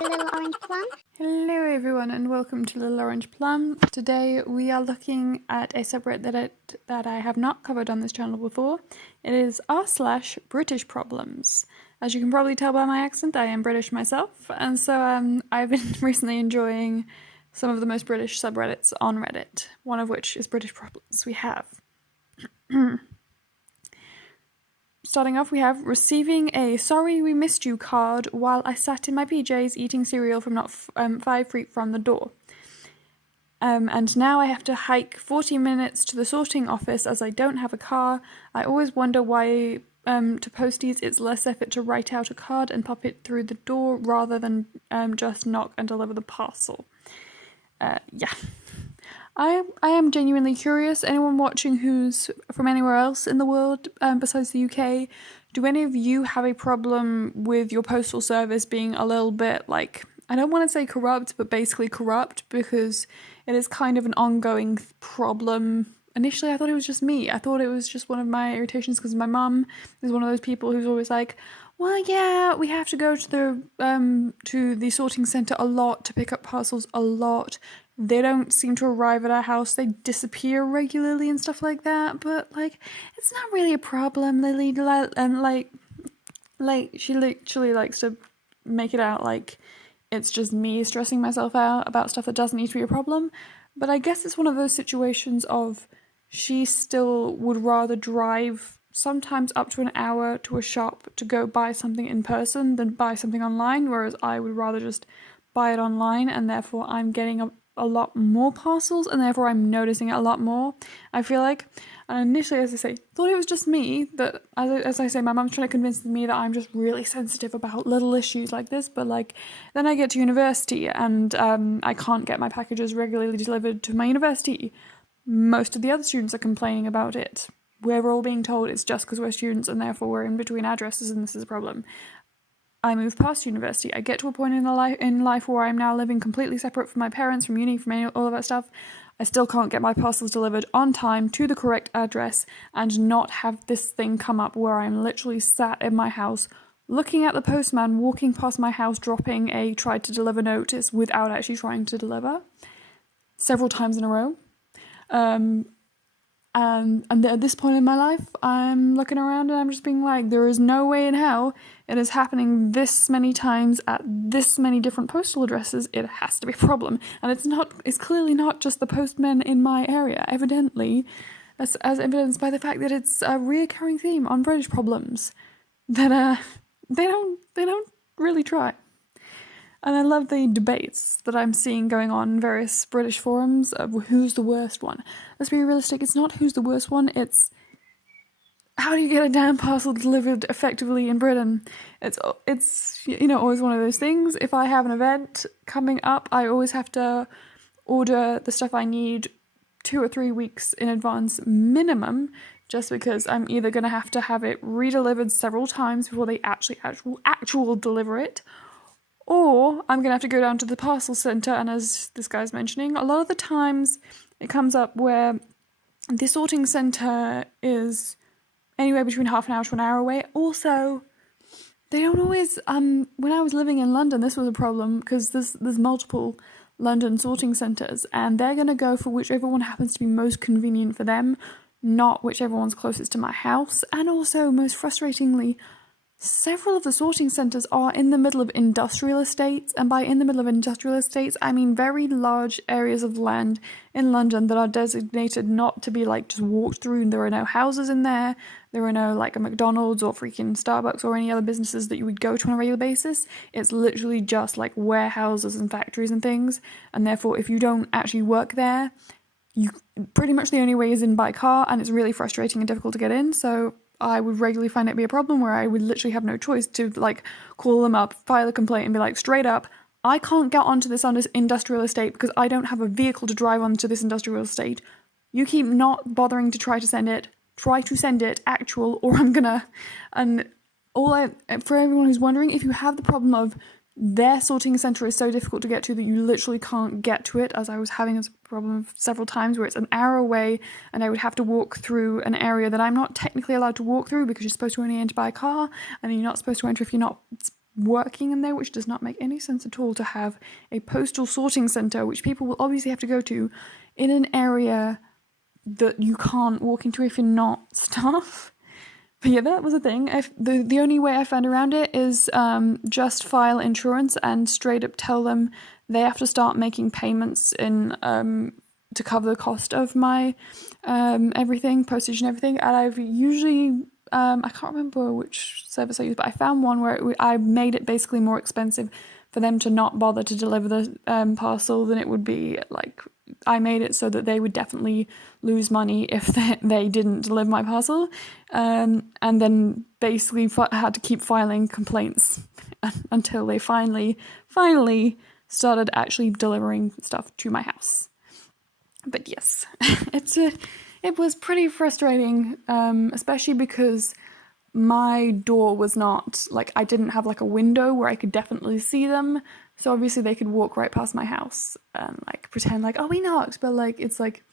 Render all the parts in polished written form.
Little Orange Plum. Hello everyone and welcome to Little Orange Plum. Today we are looking at a subreddit that I have not covered on this channel before. It is r/British problems. As you can probably tell by my accent, I am British myself, and so I've been recently enjoying some of the most British subreddits on Reddit, one of which is British Problems. We have starting off, we have receiving a "sorry we missed you" card while I sat in my PJs eating cereal from not 5 feet from the door. And now I have to hike 40 minutes to the sorting office as I don't have a car. I always wonder why to posties it's less effort to write out a card and pop it through the door rather than just knock and deliver the parcel. Yeah. I am genuinely curious. Anyone watching who's from anywhere else in the world besides the UK, do any of you have a problem with your postal service being a little bit like, I don't want to say corrupt, but basically corrupt, because it is kind of an ongoing problem. Initially, I thought it was just me. I thought it was just one of my irritations because my mum is one of those people who's always like, well, yeah, we have to go to the sorting centre a lot to pick up parcels a lot. They don't seem to arrive at our house. They disappear regularly and stuff like that. But, like, it's not really a problem, Lily. And, like, she literally likes to make it out like it's just me stressing myself out about stuff that doesn't need to be a problem. But I guess it's one of those situations of she still would rather drive sometimes up to an hour to a shop to go buy something in person than buy something online, whereas I would rather just buy it online, and therefore I'm getting a lot more parcels, and therefore I'm noticing it a lot more, I feel like. And initially, as I say, thought it was just me, that, as I say, my mum's trying to convince me that I'm just really sensitive about little issues like this, but like, then I get to university and I can't get my packages regularly delivered to my university. Most of the other students are complaining about it. We're all being told it's just because we're students and therefore we're in between addresses and this is a problem. I move past university. I get to a point in life where I'm now living completely separate from my parents, from uni, from all of that stuff. I still can't get my parcels delivered on time to the correct address and not have this thing come up where I'm literally sat in my house looking at the postman walking past my house dropping a tried to deliver notice without actually trying to deliver several times in a row. And at this point in my life, I'm looking around and I'm just being like, there is no way in hell it is happening this many times at this many different postal addresses. It has to be a problem. And it's clearly not just the postmen in my area, evidently, as evidenced by the fact that it's a reoccurring theme on British problems that they don't really try. And I love the debates that I'm seeing going on in various British forums of who's the worst one. Let's be realistic, it's not who's the worst one, it's how do you get a damn parcel delivered effectively in Britain? It's always one of those things. If I have an event coming up, I always have to order the stuff I need 2 or 3 weeks in advance minimum, just because I'm either going to have it redelivered several times before they actual deliver it, or I'm going to have to go down to the parcel centre, and as this guy's mentioning, a lot of the times it comes up where the sorting centre is anywhere between half an hour to an hour away. Also, they don't always, when I was living in London, this was a problem, because there's multiple London sorting centres, and they're going to go for whichever one happens to be most convenient for them, not whichever one's closest to my house. And also, most frustratingly, several of the sorting centres are in the middle of industrial estates, and by in the middle of industrial estates, I mean very large areas of land in London that are designated not to be like just walked through. There are no houses in there. There are no like a McDonald's or freaking Starbucks or any other businesses that you would go to on a regular basis. It's literally just like warehouses and factories and things, and therefore if you don't actually work there, you pretty much the only way is in by car, and it's really frustrating and difficult to get in. So I would regularly find it be a problem where I would literally have no choice to like call them up, file a complaint and be like, straight up, I can't get onto this industrial estate because I don't have a vehicle to drive onto this industrial estate. You keep not bothering to try to send it actual, or I'm gonna. And for everyone who's wondering, if you have the problem of their sorting centre is so difficult to get to that you literally can't get to it, as I was having a problem several times where it's an hour away and I would have to walk through an area that I'm not technically allowed to walk through because you're supposed to only enter by car, and you're not supposed to enter if you're not working in there, which does not make any sense at all to have a postal sorting centre, which people will obviously have to go to, in an area that you can't walk into if you're not staff. But yeah, that was a thing. The only way I found around it is just file insurance and straight up tell them they have to start making payments in to cover the cost of my everything, postage and everything. And I've usually I can't remember which service I used, but I found one where I made it basically more expensive for them to not bother to deliver the parcel than it would be. Like, I made it so that they would definitely lose money if they didn't deliver my parcel, and then basically had to keep filing complaints until they finally started actually delivering stuff to my house. But yes, it was pretty frustrating, especially because my door was not, like, I didn't have, like, a window where I could definitely see them, so obviously they could walk right past my house and, like, pretend like, oh, we knocked, but, like, it's, like,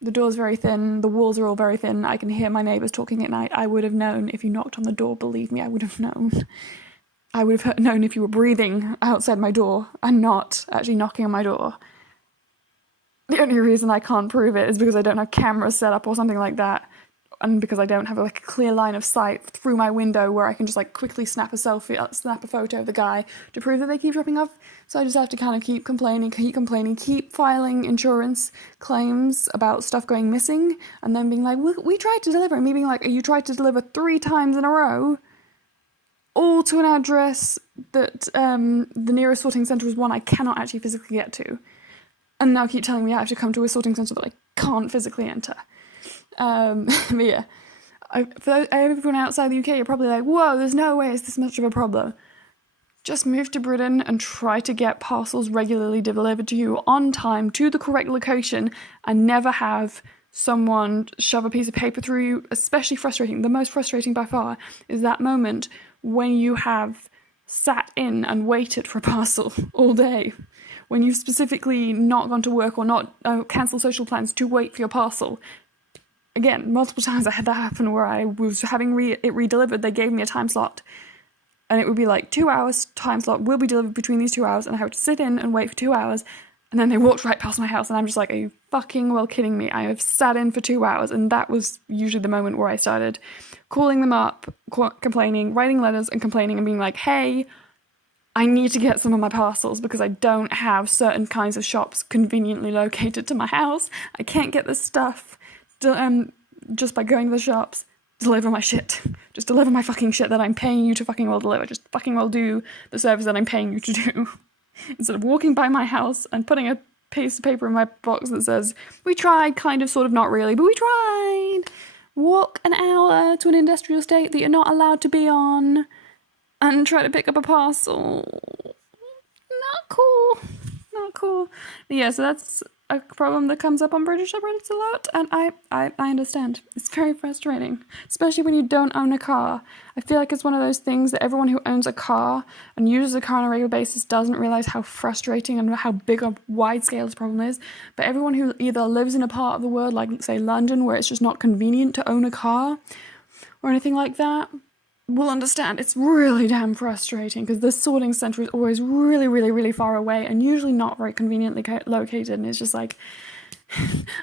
the door's very thin, the walls are all very thin, I can hear my neighbours talking at night. I would have known if you knocked on the door, believe me, I would have known. I would have known if you were breathing outside my door and not actually knocking on my door. The only reason I can't prove it is because I don't have cameras set up or something like that, and because I don't have like a clear line of sight through my window where I can just like quickly snap a photo of the guy to prove that they keep dropping off. So I just have to kind of keep complaining, keep filing insurance claims about stuff going missing, and then being like, we tried to deliver, and me being like, you tried to deliver 3 times in a row, all to an address that the nearest sorting centre is one I cannot actually physically get to. And now keep telling me I have to come to a sorting centre that I can't physically enter. But yeah, for everyone outside the UK, you're probably like, whoa, there's no way it's this much of a problem. Just move to Britain and try to get parcels regularly delivered to you on time to the correct location, and never have someone shove a piece of paper through you. Especially frustrating, the most frustrating by far, is that moment when you have sat in and waited for a parcel all day. When you've specifically not gone to work or not cancelled social plans to wait for your parcel. Again, multiple times I had that happen where I was having it re-delivered. They gave me a time slot, and it would be like 2 hours time slot will be delivered between these 2 hours, and I would sit in and wait for 2 hours, and then they walked right past my house, and I'm just like, are you fucking well kidding me? I have sat in for 2 hours, and that was usually the moment where I started calling them up, complaining, writing letters and complaining and being like, hey, I need to get some of my parcels because I don't have certain kinds of shops conveniently located to my house. I can't get this stuff just by going to the shops. Deliver my shit. Just deliver my fucking shit that I'm paying you to fucking well deliver. Just fucking well do the service that I'm paying you to do. Instead of walking by my house and putting a piece of paper in my box that says, we tried, kind of, sort of, not really, but we tried. Walk an hour to an industrial estate that you're not allowed to be on and try to pick up a parcel. Not cool. But yeah, so that's a problem that comes up on British subreddits a lot, and I understand. It's very frustrating, especially when you don't own a car. I feel like it's one of those things that everyone who owns a car and uses a car on a regular basis doesn't realise how frustrating and how big a wide scale this problem is. But everyone who either lives in a part of the world, like, say, London, where it's just not convenient to own a car or anything like that, will understand. It's really damn frustrating because the sorting centre is always really, really, really far away and usually not very conveniently located, and it's just like,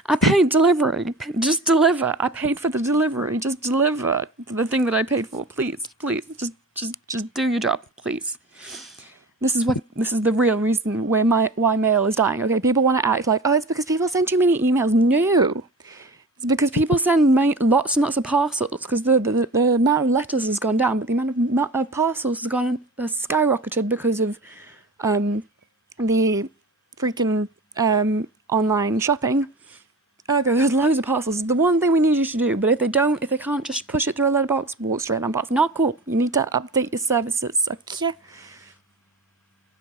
I paid delivery, just deliver. I paid for the delivery, just deliver the thing that I paid for. Please, just do your job, please. This is the real reason why mail is dying. Okay, people want to act like, oh, it's because people send too many emails. No. It's because people send lots and lots of parcels, because the amount of letters has gone down, but the amount of parcels has skyrocketed because of the freaking online shopping. Okay, there's loads of parcels. The one thing we need you to do, but if they can't just push it through a letterbox, walk straight on past. Not cool. You need to update your services. Okay.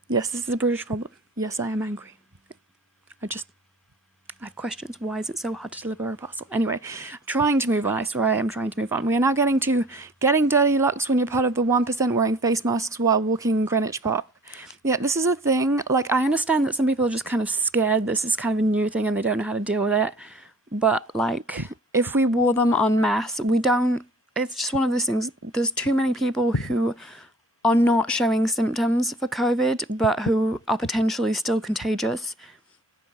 Yes, this is a British problem. Yes, I am angry. I have questions. Why is it so hard to deliver a parcel? Anyway, I'm trying to move on. I swear I am trying to move on. We are now getting to getting dirty looks when you're part of the 1% wearing face masks while walking in Greenwich Park. Yeah, this is a thing. Like, I understand that some people are just kind of scared. This is kind of a new thing and they don't know how to deal with it. But, like, if we wore them en masse, it's just one of those things. There's too many people who are not showing symptoms for COVID, but who are potentially still contagious.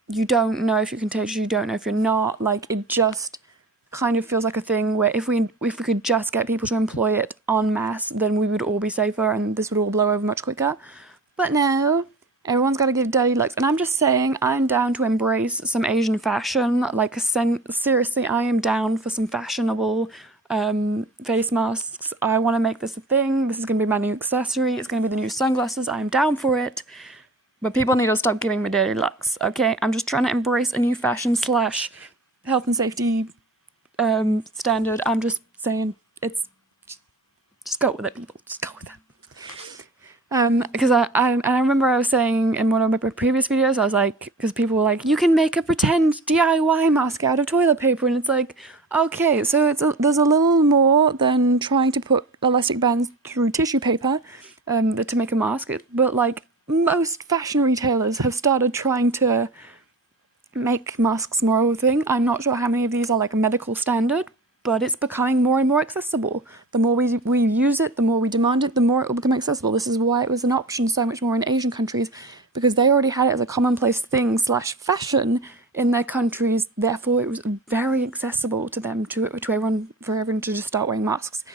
You don't know if you're contagious, you don't know if you're not. Like, it just kind of feels like a thing where if we could just get people to employ it en masse, then we would all be safer and this would all blow over much quicker. But no, everyone's got to give dirty looks. And I'm just saying, I'm down to embrace some Asian fashion. Like, seriously, I am down for some fashionable face masks. I want to make this a thing. This is going to be my new accessory. It's going to be the new sunglasses. I'm down for it. But people need to stop giving me dirty looks, okay? I'm just trying to embrace a new fashion / health and safety standard. I'm just saying, just go with it, people. Just go with it. Because I remember I was saying in one of my previous videos, I was like, because people were like, you can make a pretend DIY mask out of toilet paper, and it's like, okay, so there's a little more than trying to put elastic bands through tissue paper to make a mask, but like most fashion retailers have started trying to make masks more of a thing. I'm not sure how many of these are like a medical standard, but it's becoming more and more accessible. The more we use it, the more we demand it, the more it will become accessible. This is why it was an option so much more in Asian countries, because they already had it as a commonplace thing / fashion in their countries. Therefore, it was very accessible to them, to everyone, for everyone to just start wearing masks.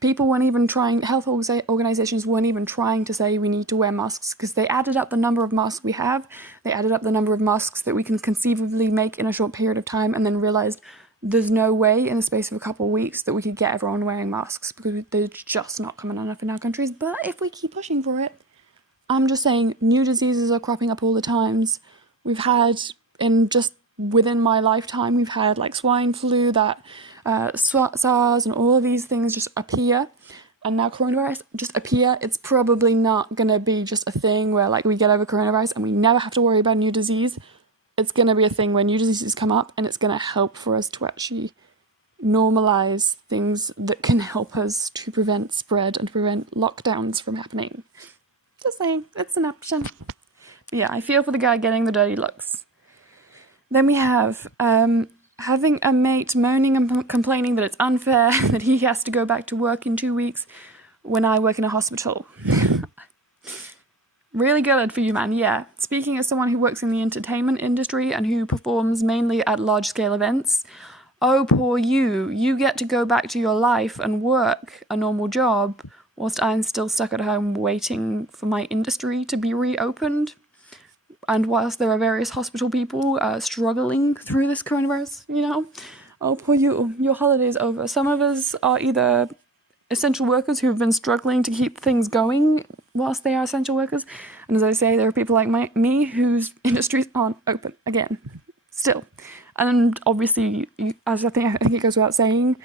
People weren't even trying, health organizations weren't even trying to say we need to wear masks, because they added up the number of masks we have, they added up the number of masks that we can conceivably make in a short period of time, and then realized there's no way in the space of a couple of weeks that we could get everyone wearing masks, because they're just not common enough in our countries. But if we keep pushing for it, I'm just saying, new diseases are cropping up all the times. We've had, within my lifetime, we've had like swine flu, that SARS, and all of these things just appear, and now coronavirus just appear. It's probably not gonna be just a thing where like we get over coronavirus and we never have to worry about a new disease. It's gonna be a thing where new diseases come up, and it's gonna help for us to actually normalize things that can help us to prevent spread and prevent lockdowns from happening. Just saying, it's an option. But yeah, I feel for the guy getting the dirty looks. Then we have having a mate moaning and complaining that it's unfair that he has to go back to work in 2 weeks when I work in a hospital. Really good for you, man. Yeah. Speaking as someone who works in the entertainment industry and who performs mainly at large-scale events, oh, poor you. You get to go back to your life and work a normal job whilst I'm still stuck at home waiting for my industry to be reopened. And whilst there are various hospital people struggling through this coronavirus, oh, poor you, your holiday's over. Some of us are either essential workers who have been struggling to keep things going whilst they are essential workers. And as I say, there are people like me whose industries aren't open again, still. And obviously, as I think it goes without saying,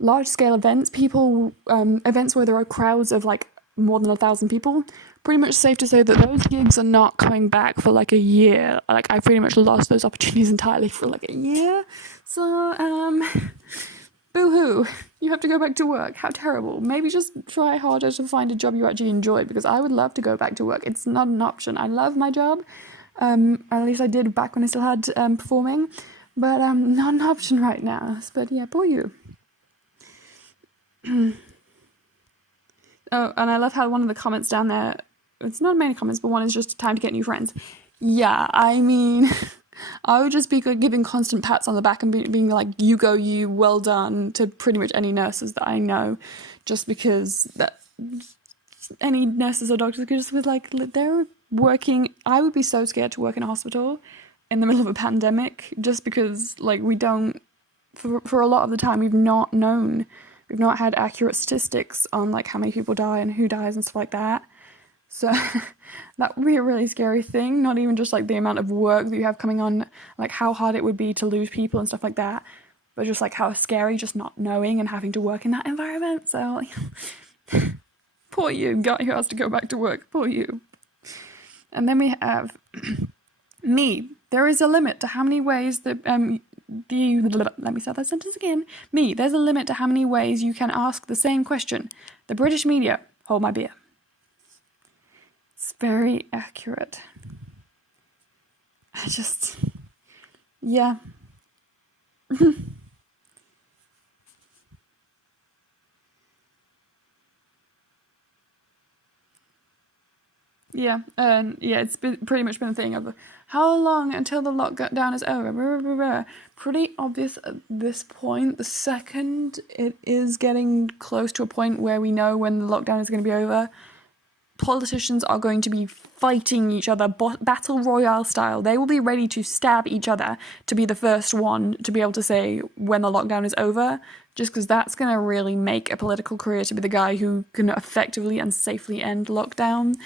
large-scale events, events where there are crowds of like more than 1,000 people, pretty much safe to say that those gigs are not coming back for like a year. Like, I pretty much lost those opportunities entirely for like a year. So, boo-hoo. You have to go back to work. How terrible. Maybe just try harder to find a job you actually enjoy, because I would love to go back to work. It's not an option. I love my job. At least I did back when I still had performing. But not an option right now. But yeah, poor you. Oh, and I love how one of the comments down there, it's not many comments, but one is just time to get new friends. Yeah, I mean, I would just be giving constant pats on the back and being like, you go you, well done, to pretty much any nurses that I know, just because that any nurses or doctors could just be like, they're working. I would be so scared to work in a hospital in the middle of a pandemic, just because like we don't, for a lot of the time, we've not had accurate statistics on like how many people die and who dies and stuff like that. So that would be a really scary thing, not even just like the amount of work that you have coming on, like how hard it would be to lose people and stuff like that, but just like how scary just not knowing and having to work in that environment. So poor you, guy who has to go back to work, poor you. And then we have me. There is a limit to how many ways that let me start that sentence again. Me, there's a limit to how many ways you can ask the same question. The British media, hold my beer. It's very accurate. Yeah. Yeah, it's pretty much been a thing of how long until the lockdown is over. Pretty obvious at this point. The second it is getting close to a point where we know when the lockdown is going to be over, politicians are going to be fighting each other, battle royale style. They will be ready to stab each other to be the first one to be able to say when the lockdown is over, just because that's going to really make a political career to be the guy who can effectively and safely end lockdown.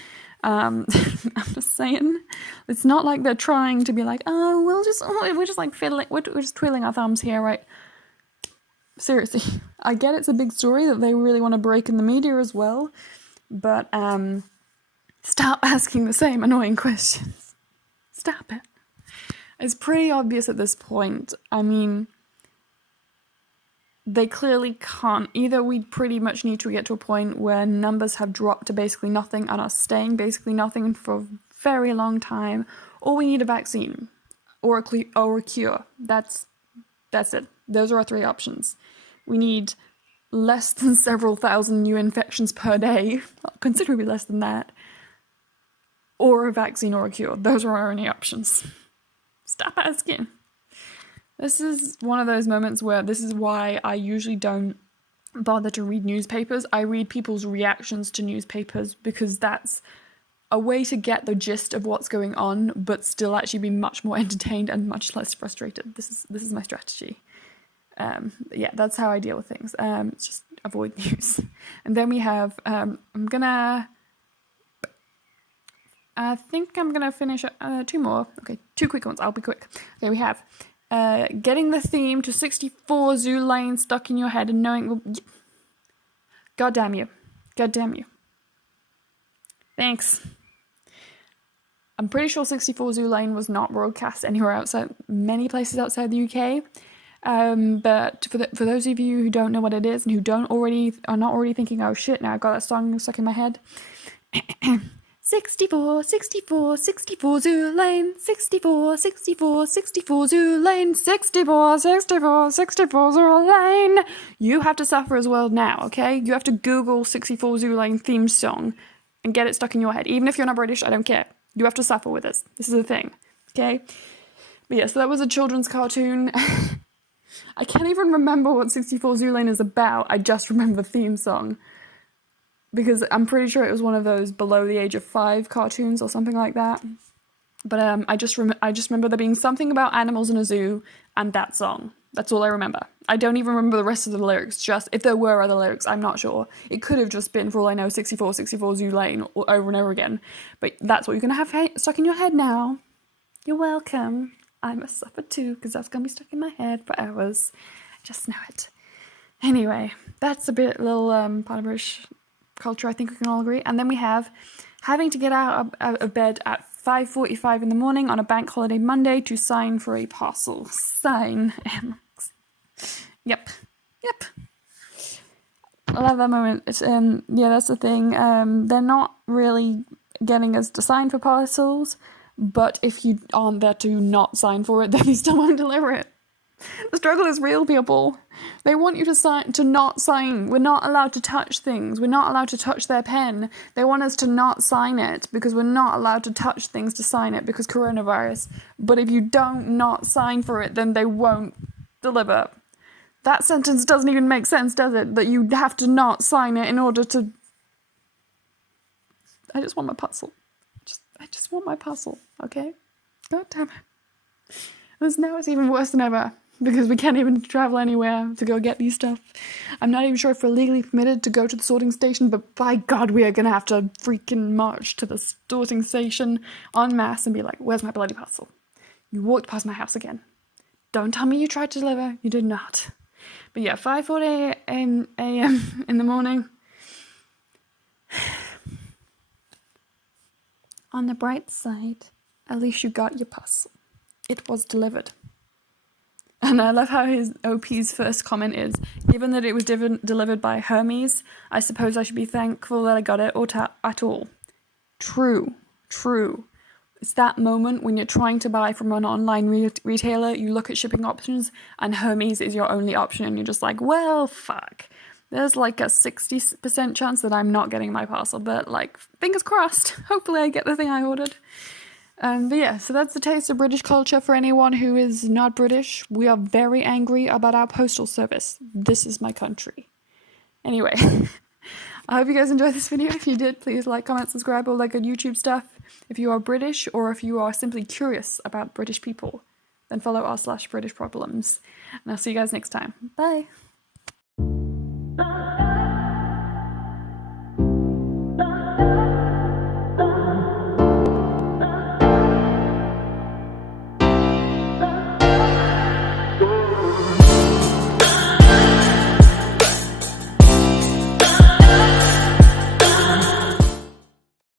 I'm just saying, it's not like they're trying to be like, we're just like fiddling, we're just twiddling our thumbs here, right? Seriously, I get it's a big story that they really want to break in the media as well, but stop asking the same annoying questions. Stop it. It's pretty obvious at this point. I mean, they clearly can't. Either we pretty much need to get to a point where numbers have dropped to basically nothing and are staying basically nothing for a very long time, or we need a vaccine or a cure. That's it. Those are our three options. We need less than several thousand new infections per day, considerably less than that, or a vaccine or a cure. Those are our only options. Stop asking. This is one of those moments where this is why I usually don't bother to read newspapers. I read people's reactions to newspapers because that's a way to get the gist of what's going on, but still actually be much more entertained and much less frustrated. This is my strategy. Yeah, that's how I deal with things. Just avoid news. And then we have, I think I'm gonna finish two more. Okay, two quick ones. I'll be quick. Okay, we have getting the theme to 64 Zoo Lane stuck in your head and knowing. God damn you. God damn you. Thanks. I'm pretty sure 64 Zoo Lane was not broadcast anywhere outside, many places outside the UK. But for those of you who don't know what it is and who are not already thinking, oh shit, now I've got that song stuck in my head. 64, 64, 64 Zoo Lane, 64, 64, 64 Zoo Lane, 64, 64, 64 Zoo Lane. You have to suffer as well now, okay? You have to Google 64 Zoo Lane theme song and get it stuck in your head. Even if you're not British, I don't care. You have to suffer with this. This is a thing, okay? But yeah, so that was a children's cartoon. I can't even remember what 64 Zoo Lane is about. I just remember the theme song. Because I'm pretty sure it was one of those below the age of 5 cartoons or something like that. But I just remember there being something about animals in a zoo and that song. That's all I remember. I don't even remember the rest of the lyrics. Just if there were other lyrics, I'm not sure. It could have just been, for all I know, 64, 64 Zoo Lane over and over again. But that's what you're going to have stuck in your head now. You're welcome. I must suffer too, because that's going to be stuck in my head for hours. I just know it. Anyway, that's a little part of British culture, I think we can all agree. And then we have having to get out of bed at 5:45 in the morning on a bank holiday Monday to sign for a parcel. Sign. Yep. I love that moment. It's yeah, that's the thing. They're not really getting us to sign for parcels, but if you aren't there to not sign for it, then they still won't deliver it. The struggle is real, people. They want you to not sign. We're not allowed to touch things. We're not allowed to touch their pen. They want us to not sign it because we're not allowed to touch things to sign it because coronavirus. But if you don't not sign for it, then they won't deliver. That sentence doesn't even make sense, does it? That you have to not sign it in order to... I just want my parcel. I just want my parcel, okay? God damn it. Now it's even worse than ever. Because we can't even travel anywhere to go get these stuff. I'm not even sure if we're legally permitted to go to the sorting station, but by God, we are going to have to freaking march to the sorting station en masse and be like, where's my bloody parcel? You walked past my house again. Don't tell me you tried to deliver. You did not. But yeah, 5:40 a.m. in the morning. On the bright side, at least you got your parcel. It was delivered. And I love how his OP's first comment is, given that it was delivered by Hermes, I suppose I should be thankful that I got it at all. True. It's that moment when you're trying to buy from an online retailer, you look at shipping options, and Hermes is your only option, and you're just like, well, fuck. there's like a 60% chance that I'm not getting my parcel, but like, fingers crossed. Hopefully I get the thing I ordered. But yeah, so that's the taste of British culture for anyone who is not British. We are very angry about our postal service. This is my country. Anyway, I hope you guys enjoyed this video. If you did, please like, comment, subscribe, all that good YouTube stuff. If you are British, or if you are simply curious about British people, then follow r/britishproblems. And I'll see you guys next time. Bye!